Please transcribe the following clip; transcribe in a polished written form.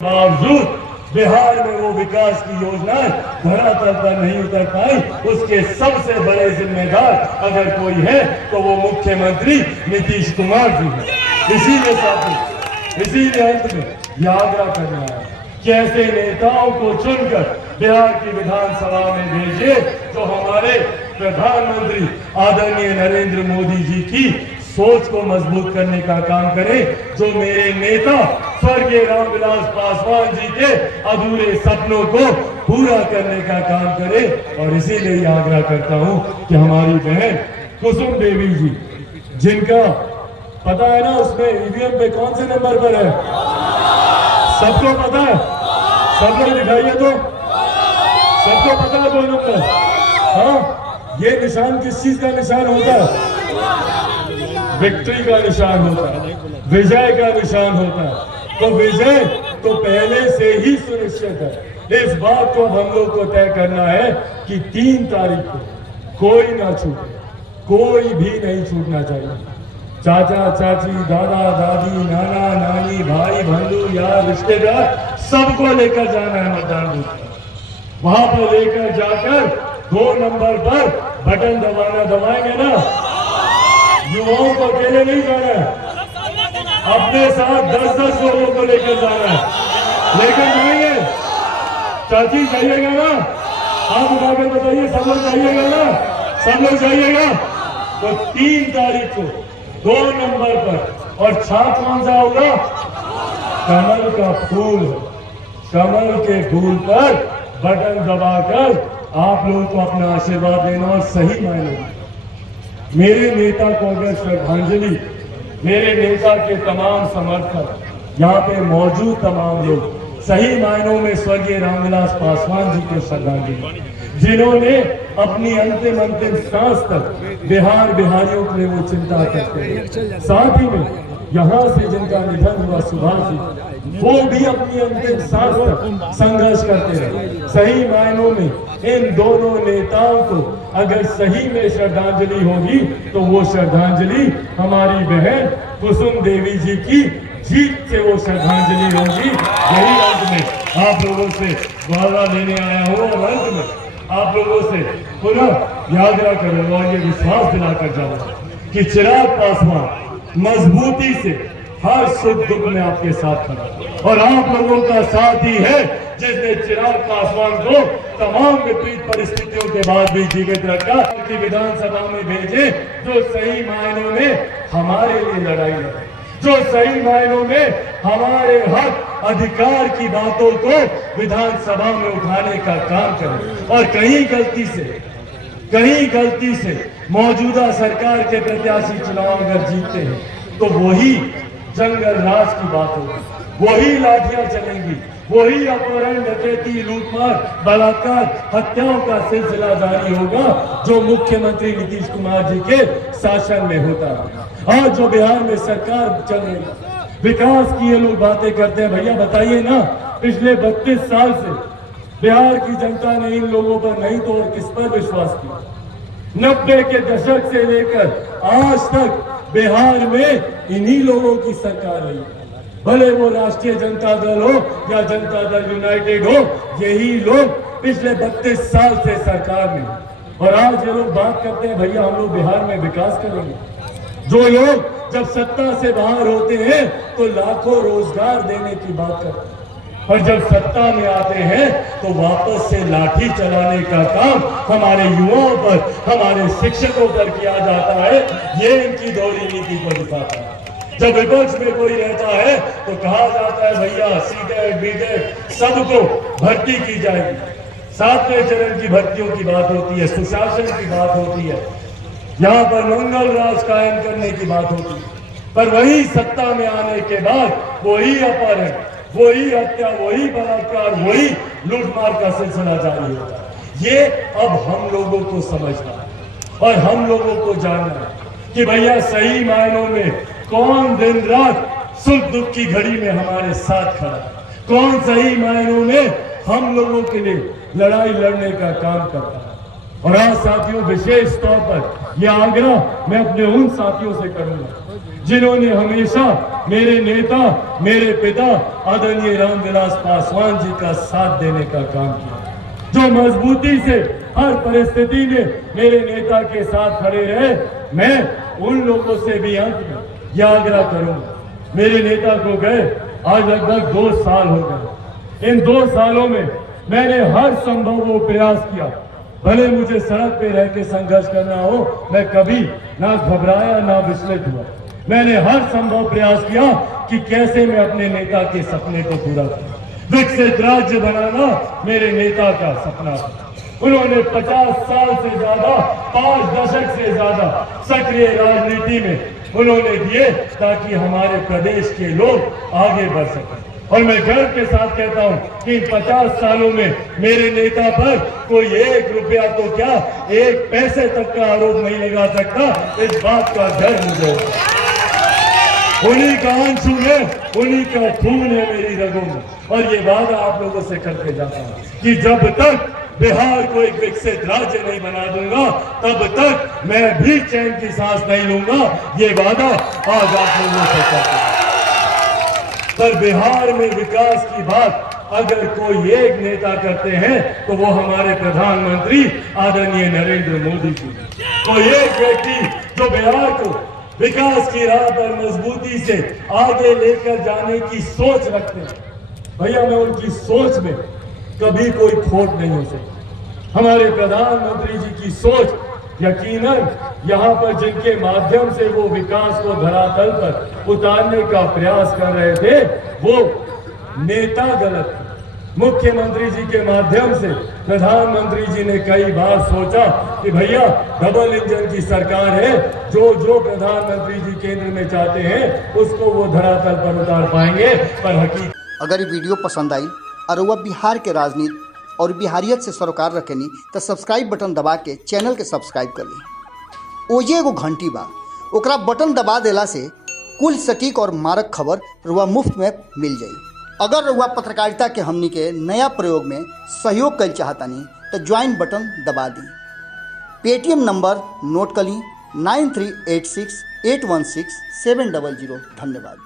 बावजूद बिहार में वो विकास की योजनाएं धरातल पर नहीं उतर पाई। उसके सबसे बड़े जिम्मेदार अगर कोई है तो वो मुख्यमंत्री नीतीश कुमार जी है। इसीलिए साथी, इसीलिए अंत में यह आग्रह करना है कि ऐसे नेताओं को चुनकर बिहार की विधानसभा में भेजिए जो हमारे प्रधानमंत्री आदरणीय नरेंद्र मोदी जी की सोच को मजबूत करने का काम करे, जो मेरे नेता स्वर्गीय रामविलास पासवान जी के अधूरे सपनों को पूरा करने का काम करे। और इसीलिए यह आग्रह करता हूं कि हमारी बहन कुसुम देवी जी, जिनका पता है ना उसमें ईवीएम पे कौन से नंबर पर है, सबको पता है, सब लोग दिखाइए तो, सबको पता है 2 नंबर। हाँ, ये निशान किस चीज का निशान होता है? विक्ट्री का निशान होता है, विजय का निशान होता है। तो विजय तो पहले से ही सुनिश्चित है। इस बात को हम लोग को तय करना है कि 3 तारीख को कोई ना छूटे, कोई भी नहीं छूटना चाहिए। चाचा चाची, दादा दादी, नाना नानी, भाई बंधु, यार, रिश्तेदार, सबको लेकर जाना है मतदान बूथ पर। वहां पर लेकर जाकर 2 नंबर पर बटन दबाएंगे ना। युवाओं को अकेले नहीं जाना है, अपने साथ 10-10 लोगों को लेकर जाना है। लेकर जाएंगे, चाची जाइएगा ना, आप उठाकर बताइए, सब लोग जाइएगा ना, सब लोग जाइएगा। तो 3 तारीख को 2 नंबर पर, और छाप कौन सा होगा? कमल का फूल। कमल के फूल पर बटन दबाकर आप लोगों को अपना आशीर्वाद देना। और सही मायने में मेरे नेता को अगर श्रद्धांजलि, मेरे नेता के तमाम समर्थक, यहाँ पे मौजूद तमाम लोग सही मायनों में स्वर्गीय रामविलास पासवान जी को श्रद्धांजलि, जिन्होंने अपनी अंतिम सांस तक बिहारियों के लिए वो चिंता करते हैं। साथ ही में यहाँ से जिनका निधन हुआ सुभाष जी, वो भी अपनी अंतिम सांस तक संघर्ष करते रहे। सही मायनों में इन दोनों नेताओं को अगर सही में श्रद्धांजलि होगी तो वो श्रद्धांजलि हमारी बहन कुसुम देवी जी की जीत से वो श्रद्धांजलि होगी। यही अंत में आप लोगों से वादा लेने आया हूँ, और अंत में आप लोगों से पुनः याद करूंगा और ये विश्वास दिलाकर जाऊंगा कि चिराग पासवान मजबूती से हर सुख दुख में आपके साथ खड़ा, और आप लोगों का साथ ही है जिसने चिराग पासवान को तमाम विपरीत परिस्थितियों के बाद भी जीवित रखा, कि विधानसभा में भेजे, जो सही मायनों में हमारे लिए लड़ाई लड़े, जो सही मायनों में हमारे हक अधिकार की बातों को विधानसभा में उठाने का काम करे। और कहीं गलती से मौजूदा सरकार के प्रत्याशी चुनाव अगर जीतते हैं तो वही जंगल राज की बात होगी, वही लाठियां चलेंगी, वही अपहरण, डकैती, लूटमार, बलात्कार, हत्याओं का सिलसिला जारी होगा जो मुख्यमंत्री नीतीश कुमार जी के शासन में होता है। आज जो बिहार में सरकार चल रही है, विकास की ये लोग बातें करते हैं, भैया बताइए ना, पिछले 32 साल से बिहार की जनता ने इन लोगों पर नहीं तो और किस पर विश्वास किया? 90 के दशक से लेकर आज तक बिहार में इन्हीं लोगों की सरकार रही है। भले वो राष्ट्रीय जनता दल हो या जनता दल यूनाइटेड हो, यही लोग पिछले 32 साल से सरकार में। और आज ये लोग बात करते हैं भैया हम लोग बिहार में विकास करेंगे। जो लोग जब सत्ता से बाहर होते हैं तो लाखों रोजगार देने की बात करते हैं, और जब सत्ता में आते हैं तो वापस से लाठी चलाने का काम हमारे युवाओं पर, हमारे शिक्षकों पर किया जाता है। ये इनकी दोहरी नीति को दिखाता है। जब विपक्ष में कोई रहता है तो कहा जाता है भैया सीटेट बीटेट सबको भर्ती की जाएगी। 7वें चरण की भर्तियों की बात होती है, सुशासन की बात होती है, यहाँ पर मंगल राज कायम करने की बात होती है। पर वही सत्ता में आने के बाद वही अपहरण, वही हत्या, वही बलात्कार, वही लूटमार का सिलसिला जारी होता है। ये अब हम लोगों को समझना है और हम लोगों को जानना है कि भैया सही मायनों में कौन दिन रात सुख दुख की घड़ी में हमारे साथ खड़ा है, कौन सही मायनों में हम लोगों के लिए लड़ाई लड़ने का काम करता है। और आज साथियों, विशेष तौर पर यह आग्रह मैं अपने उन साथियों से करूंगा जिन्होंने हमेशा मेरे नेता, मेरे पिता आदरणीय रामविलास पासवान जी का साथ देने का काम किया, जो मजबूती से हर परिस्थिति में मेरे नेता के साथ खड़े रहे। मैं उन लोगों से भी अंत में यह आग्रह करूंगा, मेरे नेता को गए आज लगभग 2 साल हो गए। इन 2 सालों में मैंने हर संभव वो प्रयास किया, भले मुझे सड़क पे रह के संघर्ष करना हो, मैं कभी ना घबराया ना विचलित हुआ। मैंने हर संभव प्रयास किया कि कैसे मैं अपने नेता के सपने को पूरा करूं। विकसित राज्य बनाना मेरे नेता का सपना था। उन्होंने 50 साल से ज्यादा, 5 दशक से ज्यादा सक्रिय राजनीति में उन्होंने दिए ताकि हमारे प्रदेश के लोग आगे बढ़ सकें। और मैं गर्व के साथ कहता हूं कि इन 50 सालों में मेरे नेता पर कोई 1 रुपया तो क्या 1 पैसे तक का आरोप नहीं लगा सकता। इस बात का डर मुझे, उन्हीं का आंसू है, उन्हीं का खून है मेरी रगों में। और ये वादा आप लोगों से करके जाता हूं कि जब तक बिहार को एक विकसित राज्य नहीं बना दूंगा, तब तक मैं भी चैन की सांस नहीं लूंगा। ये वादा आज आप लोगों से करता हूं। पर बिहार में विकास की बात अगर कोई एक नेता करते हैं तो वो हमारे प्रधानमंत्री आदरणीय नरेंद्र मोदी जी। कोई एक व्यक्ति जो बिहार को विकास की राह पर मजबूती से आगे लेकर जाने की सोच रखते हैं, भैया मैं उनकी सोच में कभी कोई खोट नहीं हो सकती। हमारे प्रधानमंत्री जी की सोच यकीनन यहाँ पर जिनके माध्यम से वो विकास को धरातल पर उतारने का प्रयास कर रहे थे, वो नेता गलत थे। मुख्यमंत्री जी के माध्यम से प्रधानमंत्री जी ने कई बार सोचा कि भैया डबल इंजन की सरकार है, जो प्रधानमंत्री जी केंद्र में चाहते हैं उसको वो धरातल पर उतार पाएंगे। पर हकीकत अगर ये वीडियो पसंद आई और वह बिहार के राजनीति और बिहारियत से सरोकार रखेनी तो सब्सक्राइब बटन दबा के चैनल के सब्सक्राइब कर ली। ओजे एगो घंटी बा, ओकरा बटन दबा देला से कुल सटीक और मारक खबर रुआ मुफ्त में मिल जाई। अगर रुआ पत्रकारिता के हमनी के नया प्रयोग में सहयोग कर चाहतानी तो ज्वाइन बटन दबा दी। पेटीएम नंबर नोट कर ली 9386816700। धन्यवाद।